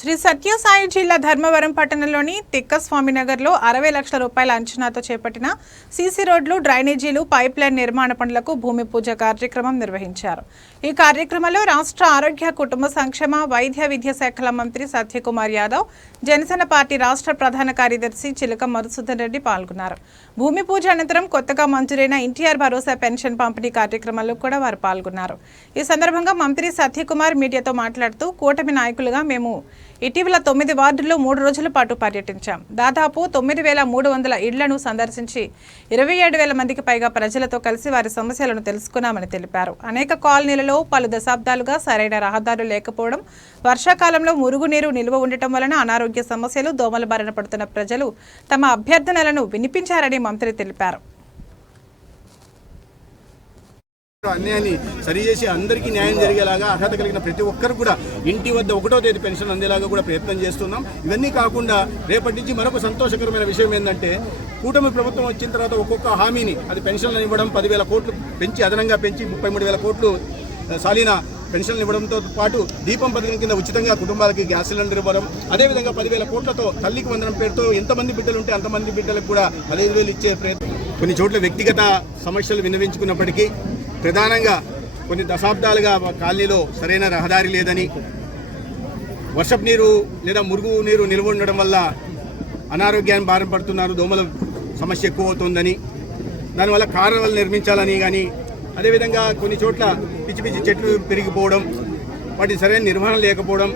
శ్రీ సత్యసాయి జిల్లా ధర్మవరం పట్టణంలోని తిక్కస్వామి నగర్లో అరవై లక్షల రూపాయల అంచనాతో చేపట్టిన సీసీ రోడ్లు డ్రైనేజీలు పైప్ లైన్ నిర్మాణ పనులకు భూమి పూజ కార్యక్రమం నిర్వహించారు. ఈ కార్యక్రమంలో రాష్ట్ర ఆరోగ్య కుటుంబ సంక్షేమ వైద్య విద్యా శాఖల మంత్రి సత్యకుమార్ యాదవ్ జనసేన పార్టీ రాష్ట్ర ప్రధాన కార్యదర్శి చిలక మధుసూదన్ రెడ్డి పాల్గొన్నారు. భూమి పూజ అనంతరం కొత్తగా మంజూరైన ఎన్టీఆర్ భరోసా పెన్షన్ పంపిణీ కార్యక్రమంలో కూడా వారు పాల్గొన్నారు. ఈ సందర్భంగా మంత్రి సత్యకుమార్ మీడియాతో మాట్లాడుతూ కూటమి నాయకులుగా మేము ఇటీవల తొమ్మిది వార్డుల్లో మూడు రోజుల పాటు పర్యటించాం. దాదాపు తొమ్మిది వేల మూడు వందల ఇళ్ళను సందర్శించి ఇరవై ఏడు వేల మందికి పైగా ప్రజలతో కలిసి వారి సమస్యలను తెలుసుకున్నామని తెలిపారు. అనేక కాలనీలలో పలు దశాబ్దాలుగా సరైన రహదారులు లేకపోవడం వర్షాకాలంలో మురుగునీరు నిల్వ ఉండటం వలన అనారోగ్య సమస్యలు దోమల బారిన పడుతున్న ప్రజలు తమ అభ్యర్థనలను వినిపించారని మంత్రి తెలిపారు. అన్యాయాన్ని సరిచేసి అందరికీ న్యాయం జరిగేలాగా అర్హత కలిగిన ప్రతి ఒక్కరు కూడా ఇంటి వద్ద ఒకటో తేదీ పెన్షన్ అందేలాగా కూడా ప్రయత్నం చేస్తున్నాం. ఇవన్నీ కాకుండా రేపటి నుంచి మరొక సంతోషకరమైన విషయం ఏంటంటే కూటమి ప్రభుత్వం వచ్చిన తర్వాత ఒక్కొక్క హామీని అది పెన్షన్లను ఇవ్వడం పదివేల కోట్లు పెంచి అదనంగా పెంచి ముప్పై మూడు వేల కోట్లు సాలిన సాలీన పెన్షన్లు ఇవ్వడంతో పాటు దీపం పథకం కింద ఉచితంగా కుటుంబాలకి గ్యాస్ సిలిండర్ ఇవ్వడం అదేవిధంగా పదివేల కోట్లతో తల్లికి వందనం పేరుతో ఎంతమంది బిడ్డలు ఉంటే అంతమంది బిడ్డలకు కూడా పదిహేను వేలు ఇచ్చే ప్రయత్నం. కొన్ని చోట్ల వ్యక్తిగత సమస్యలు విన్నవించుకున్నప్పటికీ ప్రధానంగా కొన్ని దశాబ్దాలుగా మా కాలనీలో సరైన రహదారి లేదని వర్షపు నీరు లేదా మురుగు నీరు నిల్వ ఉండడం వల్ల అనారోగ్యాన్ని బారిన పడుతున్నారు దోమల సమస్య ఎక్కువ అవుతుందని దానివల్ల కారణాలు నిర్మించాలని కానీ అదేవిధంగా కొన్ని చోట్ల పిచ్చి పిచ్చి చెట్లు పెరిగిపోవడం వాటి సరైన నిర్వహణ లేకపోవడం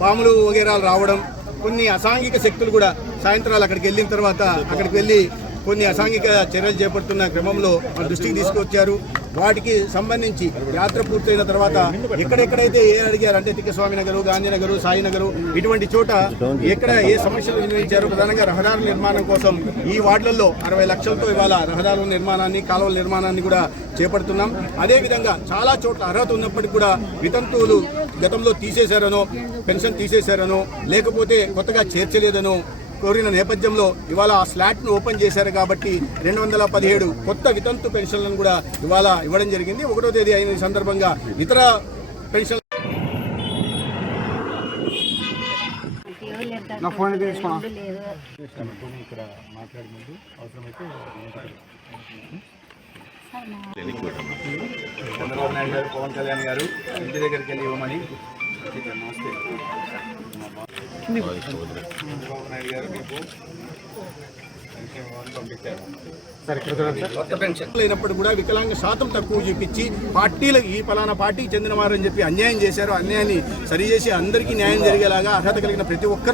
పాములు వగేరాలు రావడం కొన్ని అసాంఘిక శక్తులు కూడా సాయంత్రాలు అక్కడికి వెళ్ళిన తర్వాత అక్కడికి వెళ్ళి కొన్ని అసాంఘిక చర్యలు చేపడుతున్న క్రమంలో మన దృష్టికి తీసుకొచ్చారు. వాటికి సంబంధించి యాత్ర పూర్తయిన తర్వాత ఎక్కడెక్కడైతే ఏ అడిగారు అంటే తిక్కస్వామి నగరు గాంధీనగరు సాయినగరు ఇటువంటి చోట ఎక్కడ ఏ సమస్యలు నిర్వహించారు ప్రధానంగా రహదారుల నిర్మాణం కోసం ఈ వార్డులలో అరవై లక్షలతో ఇవాళ రహదారుల నిర్మాణాన్ని కాలువల నిర్మాణాన్ని కూడా చేపడుతున్నాం. అదేవిధంగా చాలా చోట్ల అర్హత ఉన్నప్పటికీ కూడా వితంతువులు గతంలో తీసేశారనో పెన్షన్ తీసేశారనో లేకపోతే కొత్తగా చేర్చలేదనో కోరిన నేపథ్యంలో ఇవాళ ఆ స్లాట్ను ఓపెన్ చేశారు కాబట్టి రెండు వందల పదిహేడు కొత్త వితంతు పెన్షన్లను కూడా ఇవాళ ఇవ్వడం జరిగింది. ఒకటో తేదీ అయిన సందర్భంగా ఇతర పెన్షన్ నా ఫోన్ తీసుకున్నా చంద్రబాబు నాయుడు గారు పవన్ కళ్యాణ్ గారు ఇంటి దగ్గరికి వెళ్ళి ఇవ్వమని. నమస్తే. చంద్రబాబు నాయుడు గారు మీకు కొత్త పెన్షన్ లేనప్పుడు కూడా వికలాంగ శాతం తక్కువ చూపించి పార్టీలకు ఈ పలానా పార్టీకి చెందిన వారు అని చెప్పి అన్యాయం చేశారు అన్యాయాన్ని సరిచేసి అందరికీ న్యాయం జరిగేలాగా అర్హత కలిగిన ప్రతి ఒక్కరు